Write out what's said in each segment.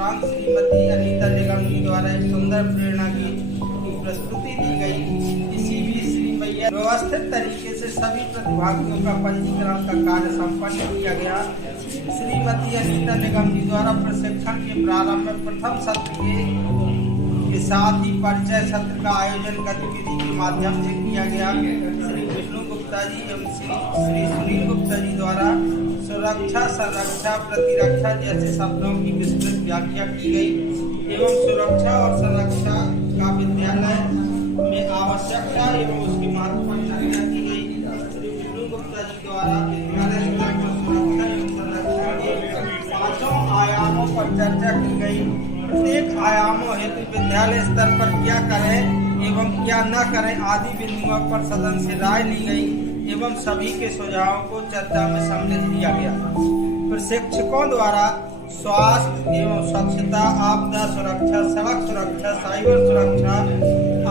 उपरांत श्रीमती अनीता निगम जी द्वारा एक सुंदर प्रेरणा की प्रस्तुति दी गई। इसी भी श्री मैया व्यवस्थित तरीके से सभी प्रतिभागियों का पंजीकरण का कार्य संपन्न किया गया। श्रीमती अनीता निगम जी द्वारा प्रशिक्षण के प्रारंभ में प्रथम सत्र के साथ ही परिचय सत्र का आयोजन गतिविधि के माध्यम से किया गया। श्री विष्णु गुप्ता जी एवं श्री सुनील गुप्ता जी द्वारा सुरक्षा, संरक्षा, प्रतिरक्षा जैसे शब्दों की विस्तृत व्याख्या की गई एवं सुरक्षा और संरक्षा का विद्यालय में आवश्यकता एवं उसके महत्व पर चर्चा की गई। श्री विष्णु गुप्ता जी द्वारा विद्यालय स्तर पर सुरक्षा एवं संरक्षा के 5 आयामों पर चर्चा की गई। प्रत्येक आयामों हेतु विद्यालय स्तर पर क्या करें एवं क्या न करें आदि बिंदुओं पर सदन से राय ली गई एवं सभी के सुझावों को चर्चा में सम्मिलित किया गया। प्रशिक्षकों द्वारा स्वास्थ्य एवं स्वच्छता, आपदा सुरक्षा, सड़क सुरक्षा, साइबर सुरक्षा,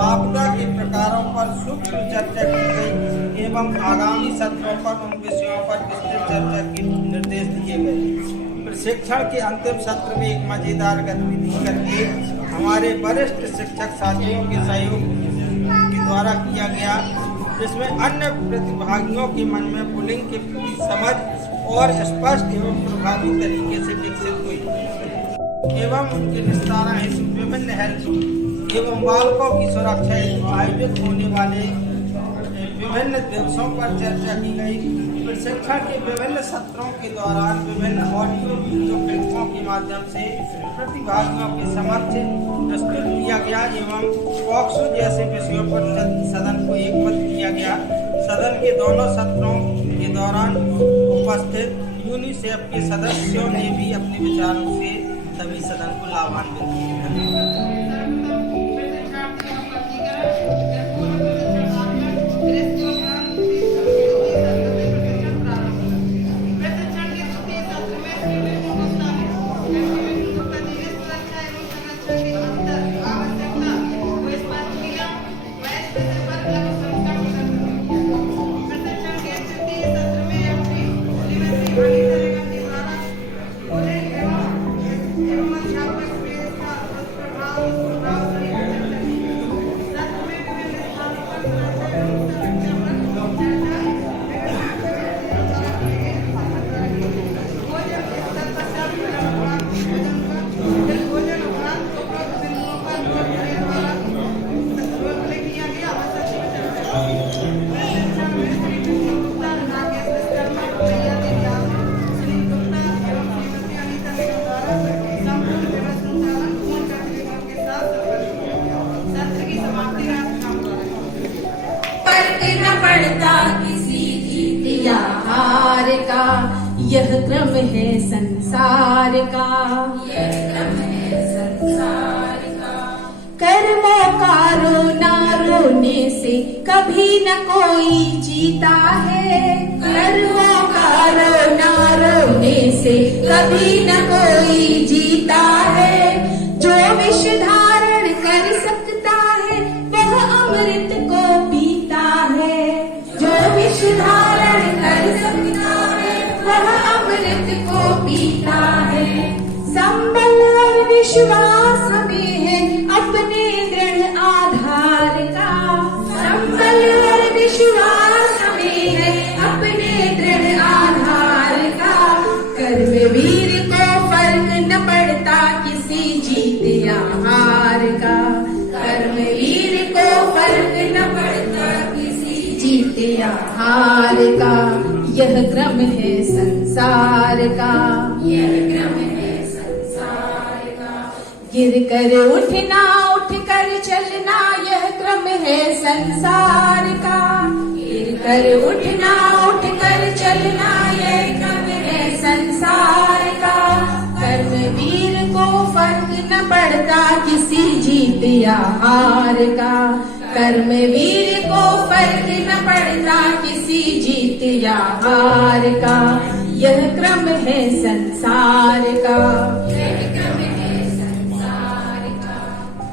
आपदा के प्रकारों पर सूक्ष्म चर्चा की गई एवं आगामी सत्रों पर उन विषयों पर विस्तृत चर्चा के निर्देश दिए गए। प्रशिक्षण के अंतिम सत्र में एक मजेदार गतिविधि करके हमारे वरिष्ठ शिक्षक साथियों के सहयोग के द्वारा किया गया, जिसमें अन्य प्रतिभागियों के मन में पुलिंग के प्रति समझ और स्पष्ट एवं प्रभावी तरीके से विकसित हुई एवं उनके निस्तारण हेतु विभिन्न हेल्थ एवं बालकों की सुरक्षा हेतु आयोजित होने वाले विभिन्न दिवसों पर चर्चा की गई। प्रशिक्षण के विभिन्न सत्रों के दौरान विभिन्न ऑडियो वीडियो क्लिपों के माध्यम से प्रतिभागियों के समक्ष प्रस्तुत किया गया एवं पॉक्सो जैसे विषयों पर सदन को एकमत किया गया। सदन के दोनों सत्रों के दौरान उपस्थित यूनिसेफ के सदस्यों ने भी अपने विचारों से सभी सदन को लाभान्वित किया। पड़ता किसी जीत या हार का, यह क्रम है संसार का, यह क्रम है संसार का। कर्मों का रोना रोने से कभी न कोई जीता है, कर्मों का रोना रोने से कभी न कोई जीता है। जो विष धारण कर सकता है वह अमृत को पीता है, जो विष धारण कर सकता है वह अमृत को पीता है। संबल और विश्वास में है अपने दृढ़ आधार का, संबल और विश्वास में है अपने दृढ़ आधार का। कर्मवीर को फर्क न पड़ता किसी जीत या हार का, कर्मवीर को फर्क न पड़ता किसी जीत या हार का। यह क्रम है संसार का, यह क्रम है संसार का। गिर कर उठना उठ कर चलना यह क्रम है संसार का, गिर कर उठना उठ कर चलना यह क्रम है संसार का। कर्मवीर को फर्क न पड़ता किसी जीत या हार का, कर्मवीर को फर्क न पड़ता किसी जीत या हार का। यह क्रम है संसार का, यह क्रम है संसार का।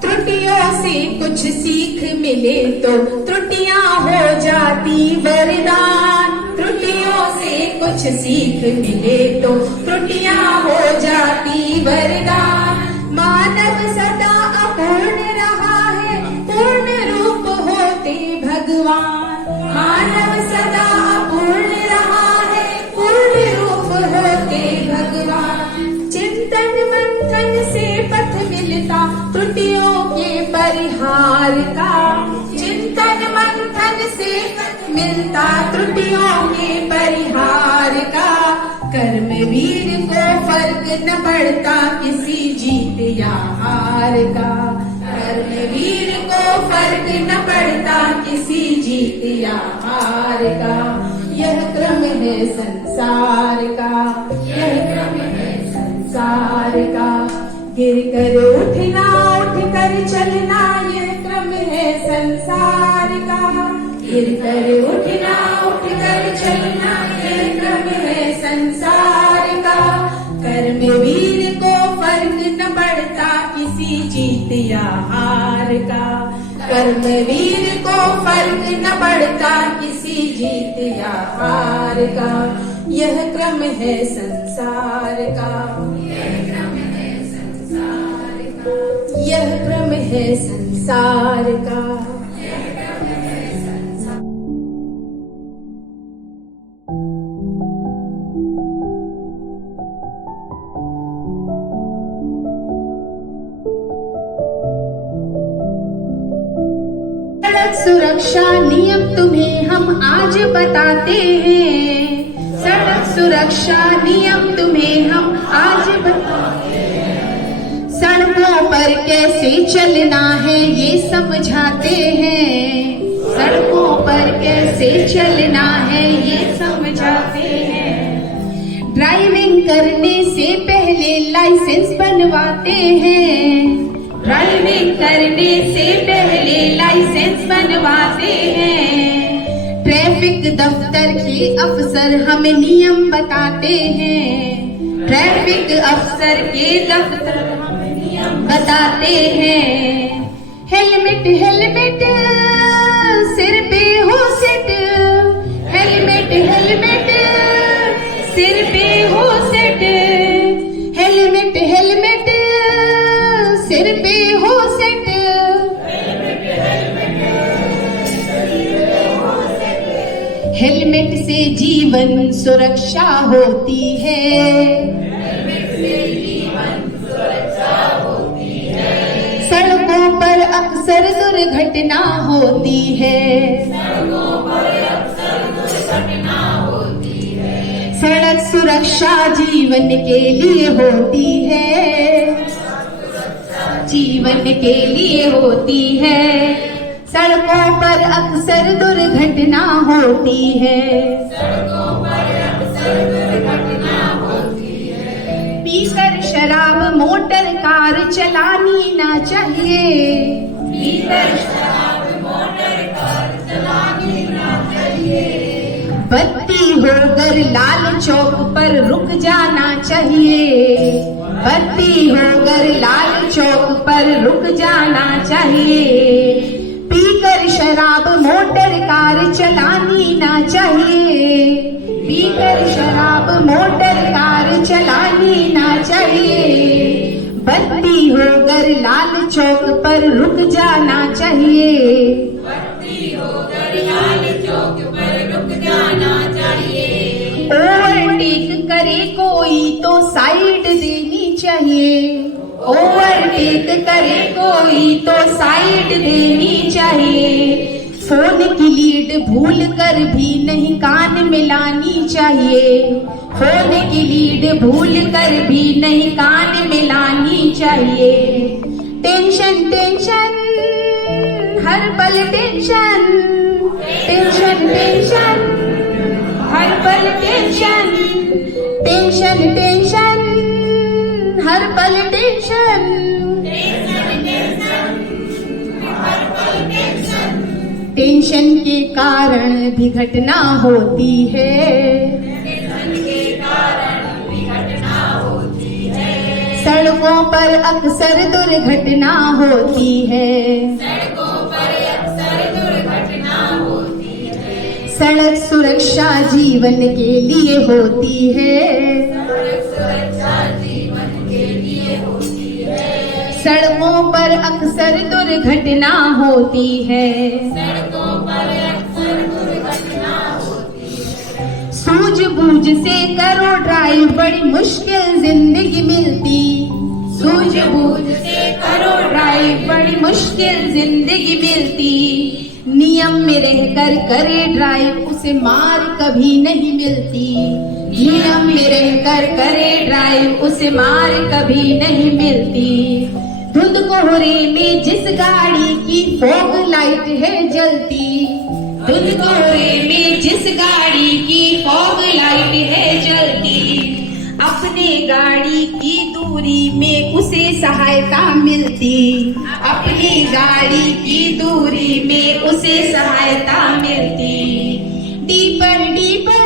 त्रुटियों से कुछ सीख मिले तो त्रुटियां हो जाती वरदान, त्रुटियों से कुछ सीख मिले तो त्रुटियां हो जाती वरदान। मानव सदा अपूर्ण रहा है, पूर्ण रूप होते भगवान। मानव सदा अपूर्ण रहा है, पूर्ण रूप होते भगवान। चिंतन मंथन से पथ मिलता त्रुटियों के परिहार का। चिंतन मंथन से पथ मिलता त्रुटियों के परिहार का। कर्मवीर को फर्क न पड़ता किसी जीत या हार का। कर्मवीर को फर्क न पड़ता किसी जीत या हार का। यह क्रम है संसार का, यह क्रम है संसार का। गिर कर उठना, उठ कर चलना, यह क्रम है संसार का। गिर कर उठना, उठ कर चलना, यह क्रम है संसार का। कर्मवीर को फर्क न पड़ता किसी जीत या हार का। कर्मवीर को फर्क न पड़ता किसी जीत या हार का। यह क्रम है संसार का, यह क्रम है संसार का। यह क्रम है संसार का। सुरक्षा नियम तुम्हें हम आज बताते हैं। सड़क सुरक्षा नियम तुम्हें हम आज बताते हैं। सड़कों पर कैसे चलना है ये समझाते हैं। सड़कों पर कैसे चलना है ये समझाते हैं। ड्राइविंग करने से पहले लाइसेंस बनवाते हैं। ड्राइविंग करने से पहले लाइसेंस बनवाते हैं। ट्रैफिक दफ्तर के अफसर हमें नियम बताते हैं। ट्रैफिक अफसर के दफ्तर हमें नियम बताते हैं। हेलमेट हेलमेट सिर पे हो सेट। हेलमेट हेलमेट सिर पे हो सेट। हेलमेट हेलमेट सिर पे हो सेट। हेलमेट से जीवन सुरक्षा होती है। हेलमेट से जीवन सुरक्षा होती है। सड़कों पर अक्सर दुर्घटना होती है। सड़कों पर अक्सर दुर्घटना होती है। सड़क सुरक्षा जीवन के लिए होती है। जीवन के लिए होती है। सड़कों पर अक्सर दुर्घटना होती है। सड़कों पर अक्सर दुर्घटना होती है। पीकर शराब मोटर कार चलानी ना चाहिए। पीकर शराब मोटर कार चलानी ना चाहिए। बत्ती होकर लाल चौक पर रुक जाना चाहिए। बत्ती होकर लाल चौक पर रुक जाना चाहिए। पीकर शराब मोटर कार चलानी ना चाहिए। पीकर शराब मोटर कार चलानी ना चाहिए। बत्ती होकर लाल चौक पर रुक जाना चाहिए। बत्ती होकर लाल चौक पर रुक जाना चाहिए। ओवरटेक करे कोई तो साइड देनी चाहिए। ओवरटेक करे कोई तो साइड देनी चाहिए। फोन की लीड भूल कर भी नहीं कान मिलानी चाहिए। फोन की लीड भूल कर भी नहीं कान मिलानी चाहिए। टेंशन टेंशन हर पल टेंशन। टेंशन टेंशन हर पल टेंशन। टेंशन टेंशन हर पल टेंशन। टेंशन के कारण भी घटना होती है। सड़कों पर अक्सर दुर्घटना होती है। सड़क सुरक्षा जीवन के लिए होती है। सड़कों पर अक्सर दुर्घटना होती है, सड़कों पर अक्सर दुर्घटना होती है। सूझबूझ से करो ड्राइव, बड़ी मुश्किल जिंदगी मिलती। सूझबूझ से करो ड्राइव, बड़ी मुश्किल जिंदगी मिलती। नियम में रहकर करे ड्राइव, उसे मार कभी नहीं मिलती। नियम में रहकर करे ड्राइव, उसे मार कभी नहीं मिलती। धुंध कोहरे में जिस गाड़ी की फॉग लाइट है जलती, धुंध कोहरे में जिस गाड़ी की फॉग लाइट है जलती, अपने गाड़ी की दूरी में उसे सहायता मिलती। अपनी गाड़ी की दूरी में उसे सहायता मिलती। Deeper deeper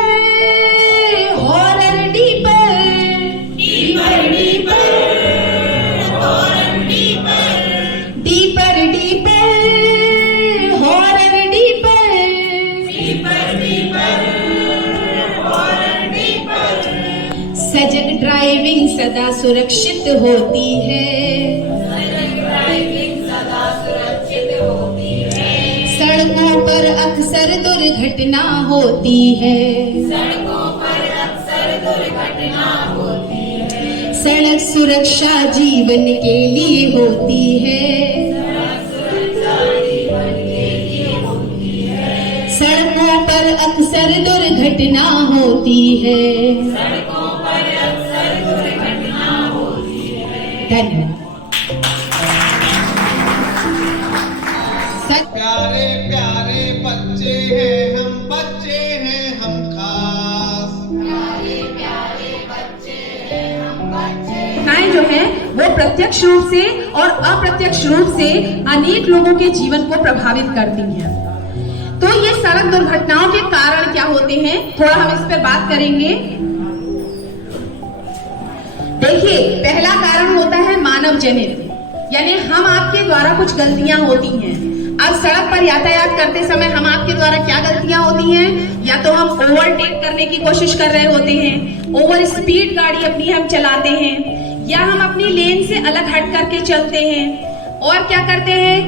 horror deeper, deeper deeper horror deeper, deeper deeper horror deeper, deeper deeper horror deeper. सजग ड्राइविंग सदा सुरक्षित होती है, सजग ड्राइविंग सदा सुरक्षित होती है। सड़कों पर अक्सर दुर्घटना होती है, सड़कों पर अक्सर दुर्घटना होती है। सड़क सुरक्षा जीवन के लिए होती है, सड़क सुरक्षा जीवन के लिए होती है। सड़कों पर अक्सर दुर्घटना होती है। सड़कों पर अक्सर दुर्घटना होती है। धन्यवाद। प्यारे प्यारे बच्चे हैं हम, बच्चे हैं हम खास। घटनाएं जो है वो प्रत्यक्ष रूप से और अप्रत्यक्ष रूप से अनेक लोगों के जीवन को प्रभावित करती हैं। तो ये सड़क दुर्घटनाओं के कारण क्या होते हैं, थोड़ा हम इस पर बात करेंगे। देखिए, पहला कारण होता है मानव जनित, यानी हम आपके द्वारा कुछ गलतियां होती हैं। अब सड़क पर यातायात करते समय हम आपके द्वारा क्या गलतियां होती हैं, या तो हम ओवरटेक करने की कोशिश कर रहे होते हैं, ओवर स्पीड गाड़ी अपनी हम चलाते हैं, या हम अपनी लेन से अलग हट करके चलते हैं, और क्या करते हैं,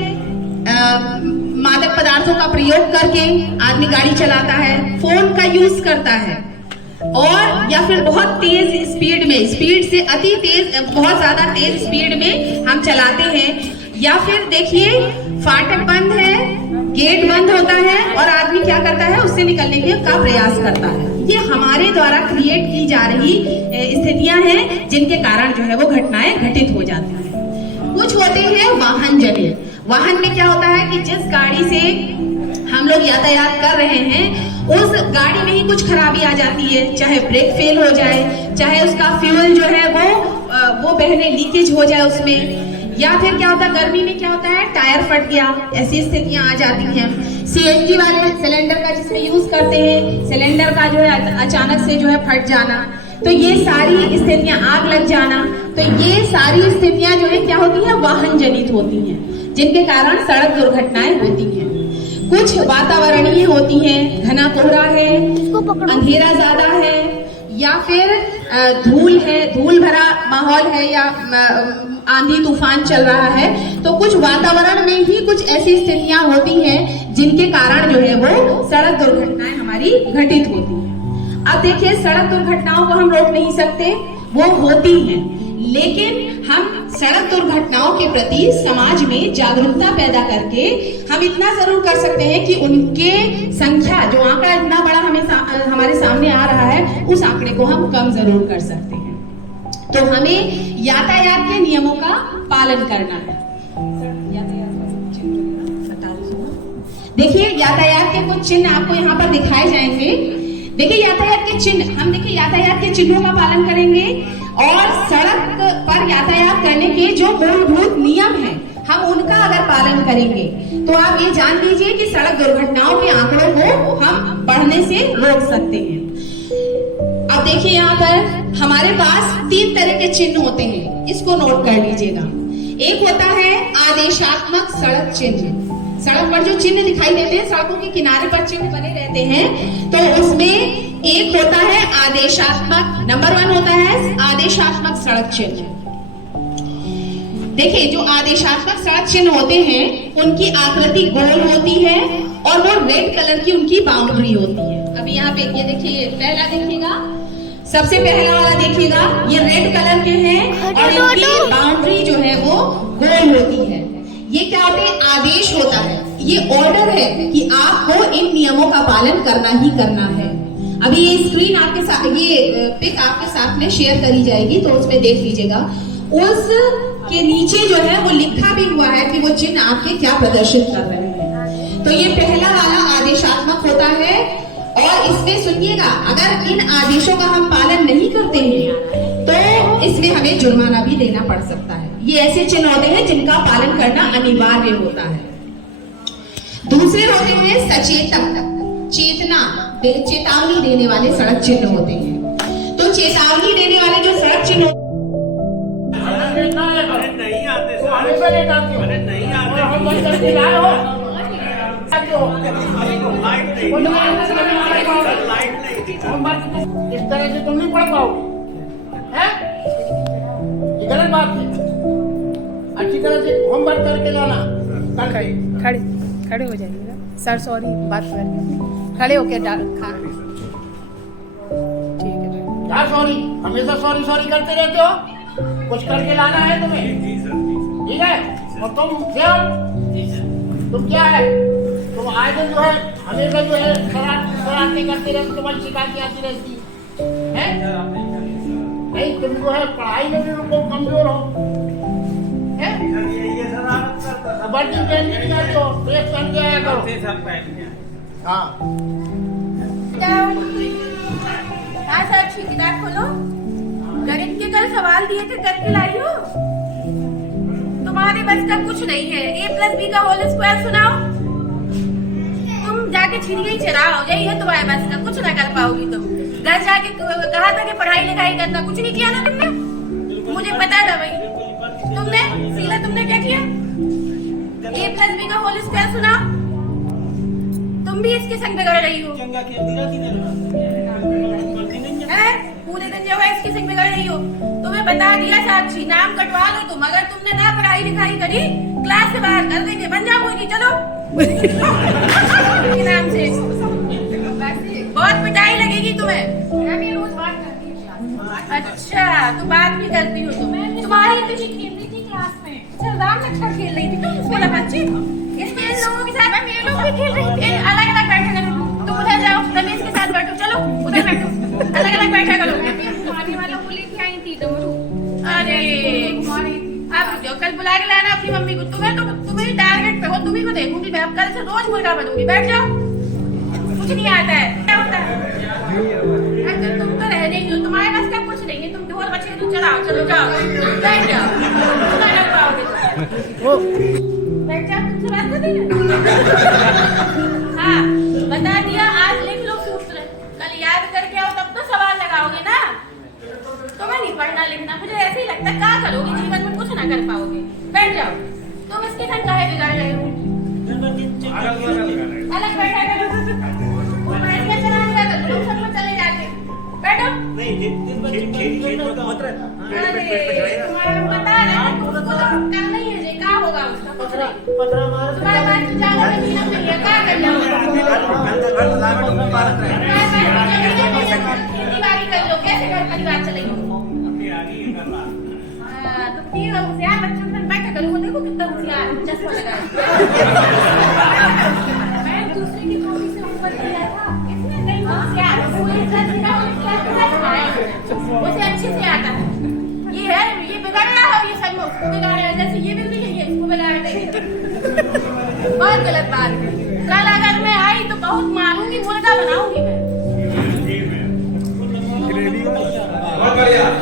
मादक पदार्थों का प्रयोग करके आदमी गाड़ी चलाता है, फोन का यूज करता है, और या फिर बहुत तेज स्पीड में, स्पीड से अति तेज, बहुत ज्यादा तेज स्पीड में हम चलाते हैं। या फिर देखिए, फाटक बंद है, गेट बंद होता है और आदमी क्या करता है, उससे निकलने का प्रयास करता है। ये हमारे द्वारा क्रिएट की जा रही स्थितियां हैं जिनके कारण जो है वो घटनाएं घटित हो जाती हैं। कुछ होते हैं वाहन जनित। वाहन में क्या होता है कि जिस गाड़ी से हम लोग यातायात कर रहे हैं उस गाड़ी में ही कुछ खराबी आ जाती है, चाहे ब्रेक फेल हो जाए, चाहे उसका फ्यूल जो है वो बहने लीकेज हो जाए उसमें, या फिर क्या होता है गर्मी में क्या होता है टायर फट गया, ऐसी स्थितियां आ जाती हैं। सीएनजी वाले सिलेंडर का जिसमें यूज करते हैं, सिलेंडर का जो है अचानक से जो है फट जाना, तो ये सारी स्थितियां, आग लग जाना, तो ये सारी स्थितियां जो है क्या होती है, वाहन जनित होती हैं, जिनके कारण सड़क दुर्घटनाएं होती हैं। कुछ वातावरणीय होती हैं, घना कोहरा है, अंधेरा ज्यादा है, या फिर धूल है, धूल भरा माहौल है, या आंधी तूफान चल रहा है, तो कुछ वातावरण में ही कुछ ऐसी स्थितियां होती हैं जिनके कारण जो है वो सड़क दुर्घटनाएं हमारी घटित होती हैं। अब देखिए, सड़क दुर्घटनाओं को हम रोक नहीं सकते, वो होती हैं, लेकिन हम सड़क दुर्घटनाओं के प्रति समाज में जागरूकता पैदा करके हम इतना जरूर कर सकते हैं कि उनके संख्या, जो आंकड़ा इतना बड़ा हमारे सामने आ रहा है, उस आंकड़े को हम कम जरूर कर सकते हैं। तो हमें यातायात के नियमों का पालन करना है। देखिए, यातायात के कुछ चिन्ह आपको यहाँ पर दिखाए जाएंगे। देखिए, यातायात के चिन्ह, हम देखिए यातायात के चिन्हों का पालन करेंगे और सड़क पर यातायात करने के जो मूलभूत नियम हैं हम उनका अगर पालन करेंगे तो आप ये जान लीजिए कि सड़क दुर्घटनाओं के आंकड़ों को हम बढ़ने से रोक सकते हैं। अब देखिए, यहाँ पर हमारे पास 3 तरह के चिन्ह होते हैं, इसको नोट कर लीजिएगा। एक होता है आदेशात्मक सड़क चिन्ह। सड़क पर जो चिन्ह दिखाई देते हैं, सड़कों के किनारे पर चिन्ह बने रहते हैं, तो उसमें एक होता है आदेशात्मक, नंबर 1 होता है आदेशात्मक सड़क चिन्ह। देखिए, जो आदेशात्मक सड़क चिन्ह होते हैं उनकी आकृति गोल होती है और वो रेड कलर की उनकी बाउंड्री होती है। अभी यहाँ पे ये देखिए, पहला देखिएगा, सबसे पहला वाला देखिएगा, ये रेड कलर के हैं और इनकी बाउंड्री जो है वो गोल होती है। ये क्या होते हैं? आदेश होता है, ये ऑर्डर है कि आपको इन नियमों का पालन करना ही करना है। अभी ये स्क्रीन आपके साथ, ये पिक आपके साथ में शेयर करी जाएगी, तो उसमें देख लीजिएगा। उस के नीचे जो है वो लिखा भी हुआ है कि वो चिन्ह आपके क्या प्रदर्शित कर रहे हैं। तो ये पहला वाला आदेशात्मक होता है और इसमें सुनिएगा, अगर इन आदेशों का हम पालन नहीं करते हैं तो इसमें हमें जुर्माना भी देना पड़ सकता है। ये ऐसे चिन्ह होते हैं जिनका पालन करना अनिवार्य होता है। दूसरे होते हैं सचेतक, चेतना, चेतावनी देने वाले सड़क चिन्ह होते हैं। तो चेतावनी देने वाले जो सड़क चिन्ह नहीं आते, अरे नहीं आते, हम बंद करके लाए हो, लाइट नहीं, इस तरह से तुम नहीं पढ़ पाओगे, हैं? ये गलत बात है। अच्छी तरह से होमवर्क करके लाना। खड़े हो जाइएगा सर, सॉरी बात कर, खड़े होके खा, ठीक है। क्या सॉरी? हमेशा सॉरी सॉरी करते रहते हो, कुछ करके लाना है तुम्हें, ठीक है? और तुम क्या है? तुम आए दिन जो है हमेशा जो है शरारतें करते रहते, तुम्हारी शिकायतें आती रहती है। नहीं, तुम जो है पढ़ाई में भी तुम कमजोर हो, वर्दी पहन के जाते हो, ड्रेस पहन के आया करो। हाँ, सर अच्छी किताब खोलो, गणित के कल सवाल दिए थे, करके लाई हो? तुम्हारे बस का कुछ नहीं है। a+b का होल स्क्वायर सुनाओ, तुम जाके छिड़िया ही चराओ, यही है तुम्हारे बस का, कुछ ना कर पाओगी तुम। घर जाके कहा था कि पढ़ाई लिखाई करना, कुछ नहीं किया ना तुमने, मुझे पता था भाई। तुमने सीला तुमने क्या किया? a+b का होल स्क्वायर सुनाओ, तुम भी इसके संग बिगड़ रही हो, पूरे दिन जो है इसके संग बिगड़ रही हो। तुम्हें बता दिया साक्षी, नाम कटवा लो तुम, अगर तुमने ना पढ़ाई लिखाई करी क्लास से बाहर कर देंगे, बन जाओ कोई, चलो नाम से बहुत पिटाई लगेगी तुम्हें। रोज बात करती हूँ। अच्छा, तो बात भी करती हो तुम? तुम्हारी तो खेल रही थी क्लास में, चल राम लक्ष्मण खेल रही थी तुम, बोला बच्चे इसके लोगों के साथ ये लोग भी खेल रही थी, अलग अलग बैठा करो, तुम उधर जाओ रमेश के साथ बैठो, चलो उधर बैठो, अलग अलग बैठा करो। घुमाने वाला वो लेके आई थी डमरू, अरे आप कल बुला के लाना अपनी मम्मी को, तुम्हें टारगेट पे हो, तुम्ही को देखूंगी मैं, अब कल से रोज मुर्गा बनूंगी, बैठ जाओ, कुछ नहीं आता है, क्या होता है? अगर तुम तो रहने ही हो, तुम्हारे पास का कुछ नहीं है, तुम ढोल बच्चे तुम चलाओ, चलो जाओ, बैठ जाओ, बैठ जाओ, तुमसे बात कर दी ना। हाँ, बता दिया, आज लिख लो सूत्र, कल याद करके आओ, तब तो सवाल लगाओगे ना। तुम्हें नहीं पढ़ना लिखना, मुझे ऐसे ही लगता है, क्या करोगे जीवन में, कुछ ना कर पाओगे, बैठ जाओ। तुम इसके संग काहे बिगाड़ रहे हो? अलग बैठा करो, चलाने का तुम सब लोग चले जाते, बैठो। तुम्हारा बता रहे हैं, तुमको तो करना ही है, क्या होगा उसका? तुम्हारे पास तो ज्यादा नहीं है, क्या करना होगा? खेती बाड़ी कर लो, कैसे घर परिवार चलेगी? तुम तीन होशियार बच्चों से बैठा करो, देखो कितना होशियार, चश्मा लगा, मैं दूसरे की थोड़ी से ऊपर किया था, कितने नहीं होशियार, उसे अच्छे से आता है। ये है, ये बिगाड़ रहा है, ये सच में उसको बिगाड़ रहा है, जैसे ये भी नहीं है, इसको बिगाड़ देंगे, बहुत गलत बात है। कल अगर मैं आई तो बहुत मारूंगी, मुर्गा बनाऊंगी मैं।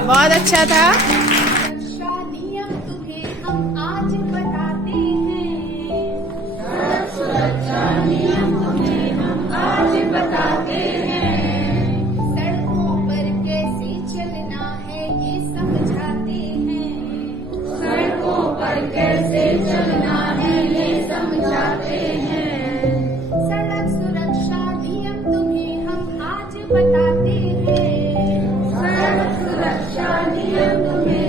बहुत अच्छा था। नियम तुम्हें हम आज बताते हैं, नियम तुम्हें हम आज बताते हैं, सड़कों पर कैसे चलना है ये समझाते हैं, सड़कों पर कैसे चलना है ये समझाते हैं, सड़क सुरक्षा नियम तुम्हें हम आज बताते हैं, सड़क सुरक्षा नियम तुम्हें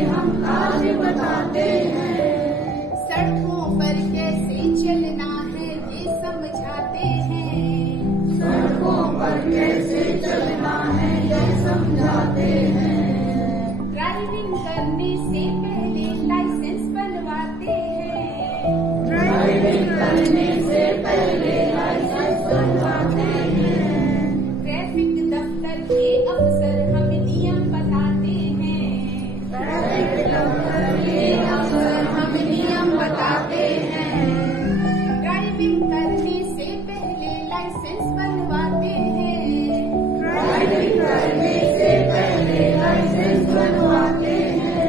ड्राइविंग करने से पहले लाइसेंस बनवाते हैं।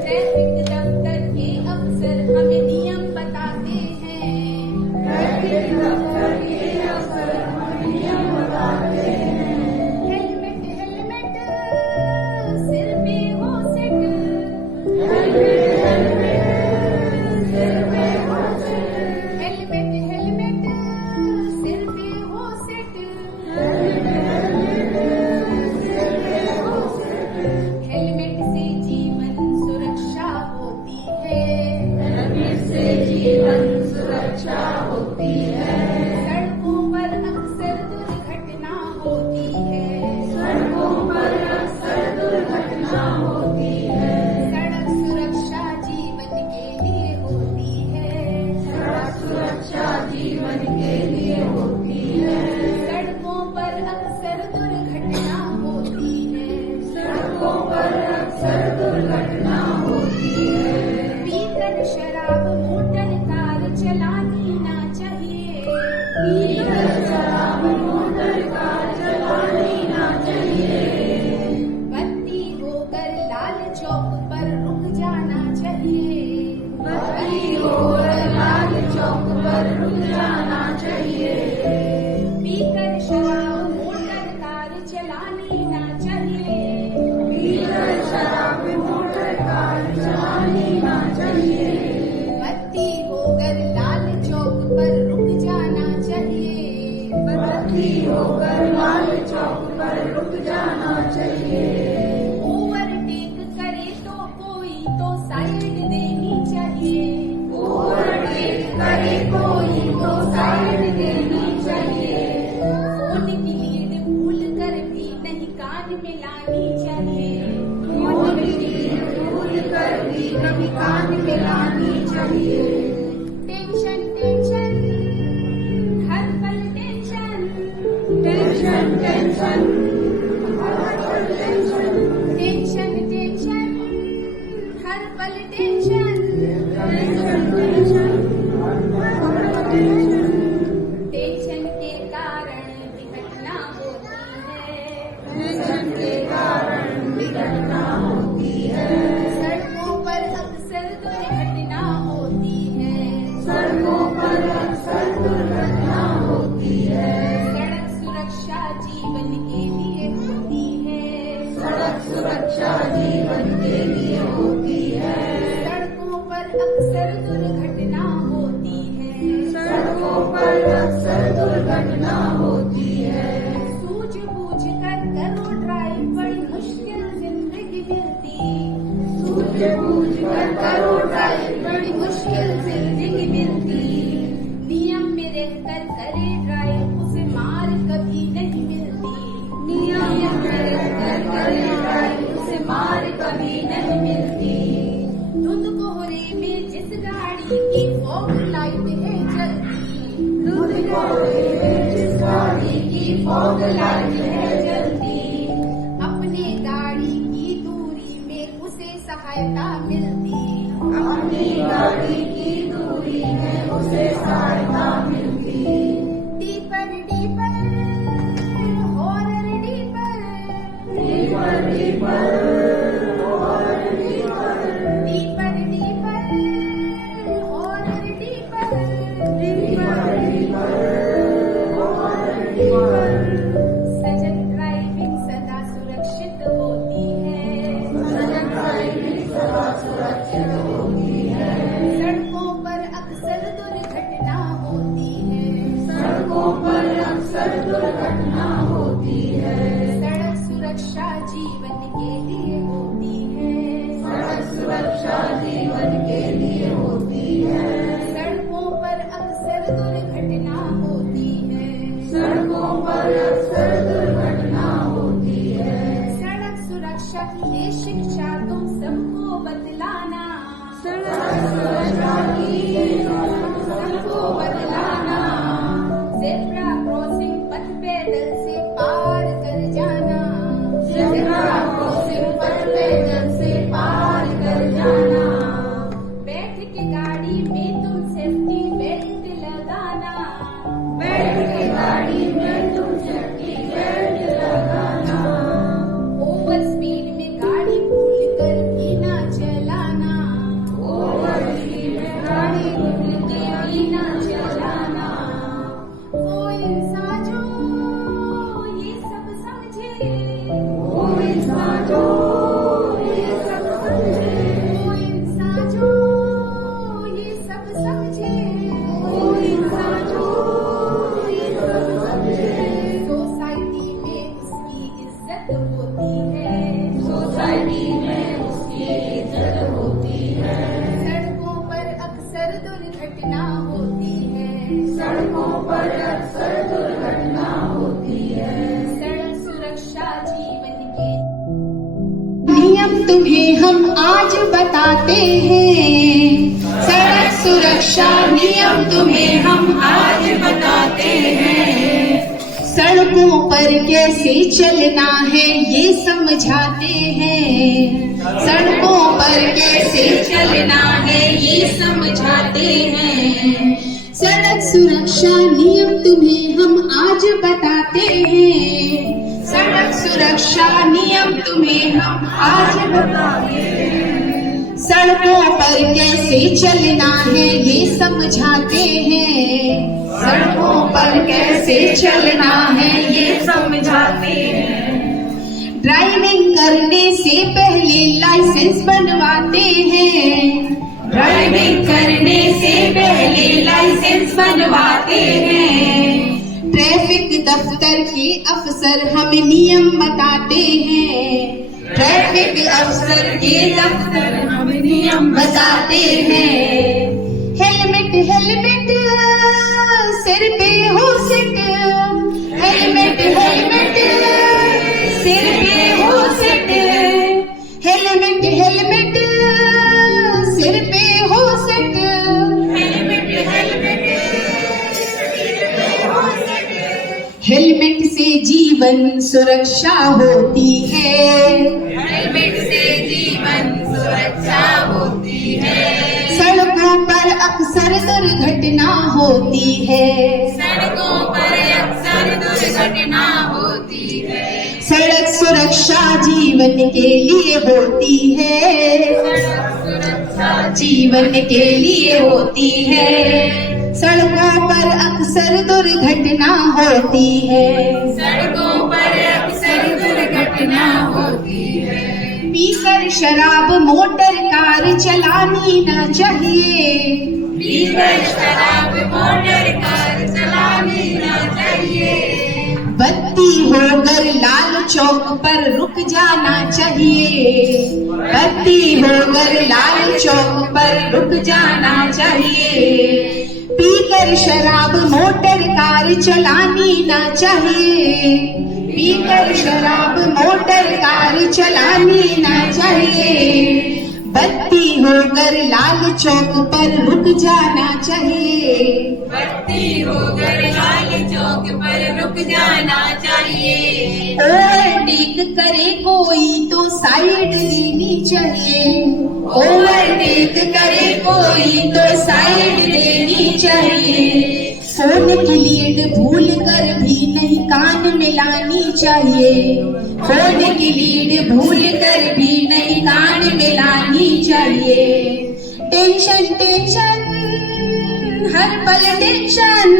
ट्रैफिक दफ्तर के अफसर हमें नियम बताते हैं। ट्रैफिक दफ्तर के अफसर हमें नियम बताते हैं। हेलमेट हेलमेट सिर पे हो सेट। हेलमेट हेलमेट सिर पे हो सेट। हेलमेट हेलमेट सिर पे हो सेट। हेलमेट से जीवन सुरक्षा होती है। हेलमेट से जीवन सुरक्षा होती है। सड़कों पर अक्सर दुर्घटना होती है। सड़कों पर अक्सर दुर्घटना होती है। सड़क सुरक्षा जीवन के लिए होती है। सड़क सुरक्षा जीवन के लिए होती है। सड़कों पर अक्सर दुर्घटना होती है। सड़कों पर अक्सर दुर्घटना होती है। पीकर शराब मोटर कार चलानी ना चाहिए। पीकर शराब मोटर कार चलानी ना चाहिए। बत्ती होकर लाल चौक पर रुक जाना चाहिए। बत्ती होकर लाल चौक पर रुक जाना चाहिए। पीकर शराब मोटर कार चलानी ना चाहिए। पीकर शराब मोटर कार चलानी ना चाहिए। बत्ती होकर लाल चौक पर रुक जाना चाहिए। बत्ती होकर लाल चौक पर रुक जाना चाहिए। ओवरटेक करे तो कोई तो साइड देनी चाहिए। ओवरटेक करे कोई तो साइड देनी चाहिए। फोन की लीड भूल कर भी नहीं कान में लानी चाहिए। फोन की लीड भूल कर भी नहीं कान में लानी चाहिए। टेंशन टेंशन हर पल टेंशन। टेंशन टेंशन हर पल टेंशन। टेंशन टेंशन हर पल टेंशन। टेंशन टेंशन हर पल टेंशन। टेंशन के कारण दुर्घटना होती है। टेंशन के कारण दुर्घटना होती है। सड़कों पर अक्सर दुर्घटना होती है। सड़कों पर अक्सर दुर्घटना होती है। सड़क सुरक्षा जीवन के लिए होती है। सड़क सुरक्षा जीवन के लिए होती है। सड़कों पर अक्सर दुर्घटना होती है। सड़कों पर अक्सर दुर्घटना होती है। सूझबूझ कर करो ड्राइव बड़ी मुश्किल जिंदगी मिलती। सूझबूझ कर करो ड्राइव बड़ी मुश्किल जिंदगी मिलती। नियम में रहकर करे ड्राइव उसे मार कभी नहीं मिलती। नियम में रहकर करे ड्राइव उसे मार कभी नहीं मिलती। धुंध कोहरे में जिस गाड़ी की फॉग लाइट है जलती। धुंध कोहरे में जिस गाड़ी की फॉग लाइट है जलती। अपने गाड़ी की दूरी में उसे सहायता मिलती। अपनी गाड़ी की दूरी में उसे सहायता मिलती। Deeper deeper horror deeper. Deeper deeper horror deeper. Deeper deeper horror deeper. Deeper deeper horror deeper. सजग ड्राइविंग सदा सुरक्षित होती है। सजग ड्राइविंग सदा सुरक्षित होती है। इज्जत होती है, सोसाइटी में उसकी इज्जत होती है। सड़कों पर अक्सर दुर्घटना होती है, सड़कों पर अक्सर दुर्घटना होती है। सड़क सुरक्षा जीवन के नियम तुम्हें हम आज बताते हैं। सड़क सुरक्षा नियम तुम्हें हम आज बताते हैं। सड़कों पर कैसे चलना है ये समझाते हैं। सड़कों पर कैसे चलना है ये समझाते हैं। सड़क सुरक्षा नियम तुम्हें हम आज बताते हैं। सड़क सुरक्षा नियम तुम्हें हम आज बताते हैं। सड़कों पर कैसे चलना है ये समझाते हैं। सड़कों पर कैसे चलना है ये समझाते हैं। ड्राइविंग करने से पहले लाइसेंस बनवाते हैं। ड्राइविंग करने से पहले लाइसेंस बनवाते हैं। ट्रैफिक दफ्तर के अफसर हमें नियम बताते हैं। ट्रैफिक अफसर के दफ्तर हमें नियम बताते हैं। हेलमेट हेलमेट सिर पे हो सिट। हेलमेट हेलमेट सिर पे हो सिट। हेलमेट हेलमेट सिर पे हो सिट। हेलमेट हेलमेट हेलमेट से जीवन सुरक्षा होती है। हेलमेट से जीवन सुरक्षा होती है। सड़कों पर अक्सर दुर्घटना होती है। सड़कों पर अक्सर दुर्घटना होती है। सड़क सुरक्षा जीवन के लिए होती है। सड़क सुरक्षा जीवन के लिए होती है। सड़कों पर अक्सर दुर्घटना होती है। सड़कों पर अक्सर दुर्घटना होती है। पीकर शराब मोटर कार चलानी न चाहिए। पीकर शराब मोटर कार चलानी न चाहिए। बत्ती होकर लाल चौक पर रुक जाना चाहिए। बत्ती होकर लाल चौक पर रुक जाना चाहिए। पीकर शराब मोटर कार चलानी ना चाहिए। पीकर शराब मोटर कार चलानी ना चाहिए। बत्ती होकर लाल चौक पर रुक जाना चाहिए। बत्ती होकर लाल चौक पर रुक जाना चाहिए। ओवरटेक करे कोई तो साइड लेनी चाहिए। ओवरटेक करे कोई तो साइड लेनी चाहिए। फोन की लीड भूल कर भी नहीं कान में लानी चाहिए। फोन की लीड भूल कर भी नहीं कान में लानी चाहिए। टेंशन टेंशन हर पल टेंशन।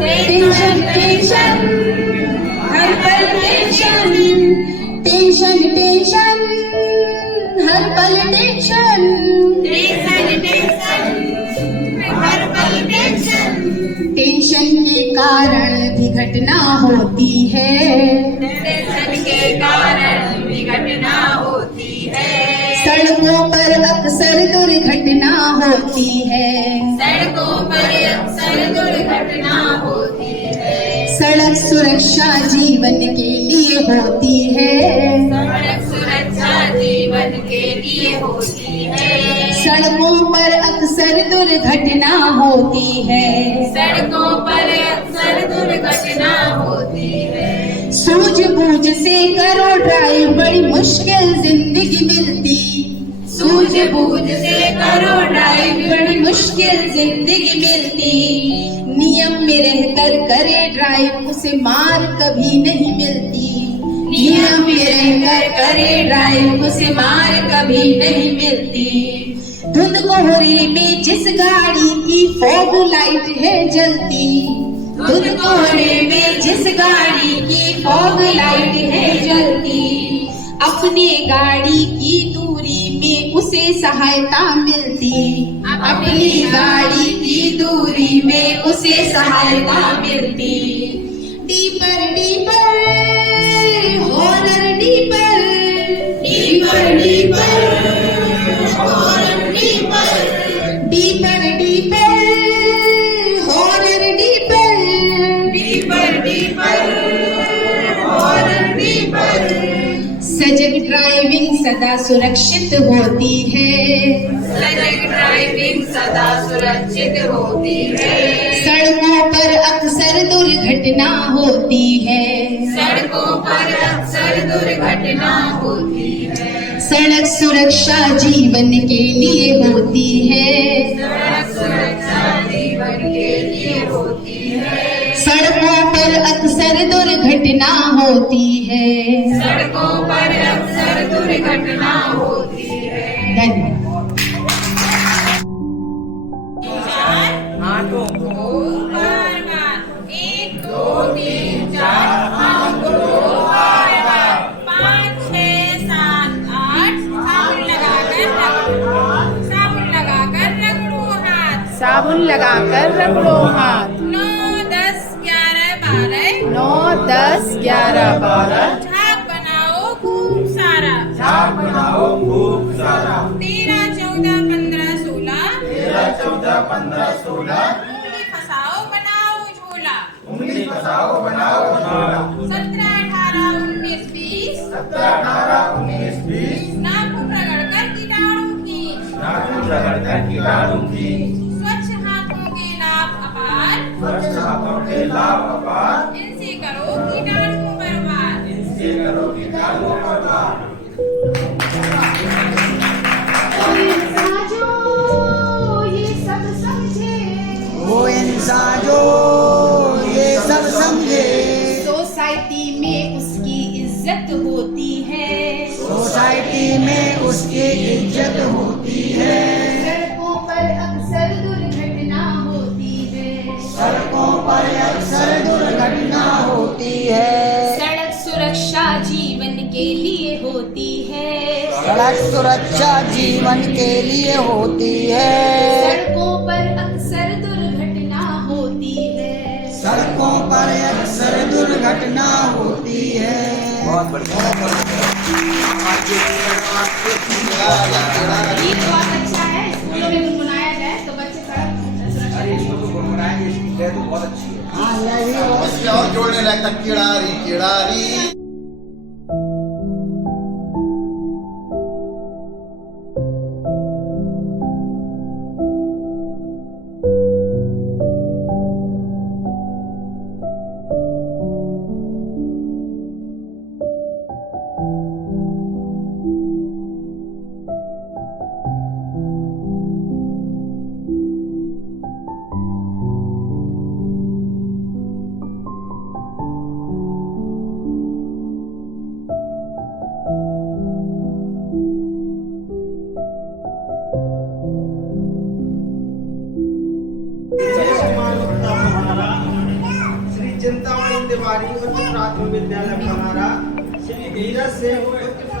टेंशन टेंशन हर पल टेंशन। टेंशन टेंशन हर पल टेंशन। टेंशन टेंशन हर पल टेंशन। टेंशन के कारण भी घटना होती है। टेंशन के कारण भी घटना होती है। सड़कों पर अक्सर दुर्घटना होती है। सड़कों पर अक्सर दुर्घटना होती है। सड़क सुरक्षा जीवन के लिए होती है। सड़क सुरक्षा जीवन के लिए होती है। सड़कों पर अक्सर दुर्घटना होती है। सड़कों पर अक्सर दुर्घटना होती है। सूझबूझ से करो ड्राइव बड़ी मुश्किल जिंदगी मिलती। सूझबूझ से करो ड्राइव बड़ी मुश्किल जिंदगी मिलती। नियम में रहकर करे ड्राइव उसे मार कभी नहीं मिलती। नियम में रहकर करे ड्राइव उसे मार कभी नहीं मिलती। धुंध कोहरे में जिस गाड़ी की फॉग लाइट है जलती। धुंध कोहरे में जिस गाड़ी की फॉग लाइट है जलती। अपने गाड़ी की दूरी में उसे सहायता मिलती। अपनी गाड़ी की दूरी में उसे सहायता मिलती। डीपर डीपर हॉर्न सजग ड्राइविंग सदा सुरक्षित होती है। सजग ड्राइविंग सदा सुरक्षित होती है। सड़कों पर अक्सर दुर्घटना होती है। सड़कों पर अक्सर दुर्घटना होती है। सड़क सुरक्षा जीवन के लिए होती है। सड़क सुरक्षा जीवन के लिए होती है। सड़कों पर अक्सर दुर्घटना होती है। सड़कों पर अक्सर दुर्घटना होती है। धन्यवाद। हाँ तो बार बार 1 2 3 4 5 2 बार बार 5 6 7 8 साबुन लगाकर रगड़ो हाथ। साबुन लगाकर रगड़ो हाथ। 9 10 11 12 9 10 11 12 झाग बनाओ खूब सारा। 13 14 15 16 उंगली फंसाओ बनाओ झोला। 17 18 19 20 नाखून रगड़कर कीटाणु की। स्वच्छ हाथों के लाभ अपार। इनसे करो कीटाणु बर्बाद। वो इंसान जो ये सब समझे। सोसाइटी में उसकी इज्जत होती है। सोसाइटी में उसकी इज्जत होती है। सड़कों पर अक्सर दुर्घटना होती है। सड़कों पर अक्सर दुर्घटना होती है। सड़क सुरक्षा जीवन के लिए होती है। सड़क सुरक्षा जीवन के लिए होती है। सड़कों पर अक्सर दुर्घटना होती है। सड़कों पर अक्सर दुर्घटना होती है। गीत बहुत अच्छा है, स्कूलों में गुनगुनाया जाए तो बच्चे हाँ, ये भी बहुत और जोड़ने लगता किड़ारी किड़ारी। श्री चिंतामणि तिवारी उच्च प्राथमिक विद्यालय हमारा श्री धीरज से उच्च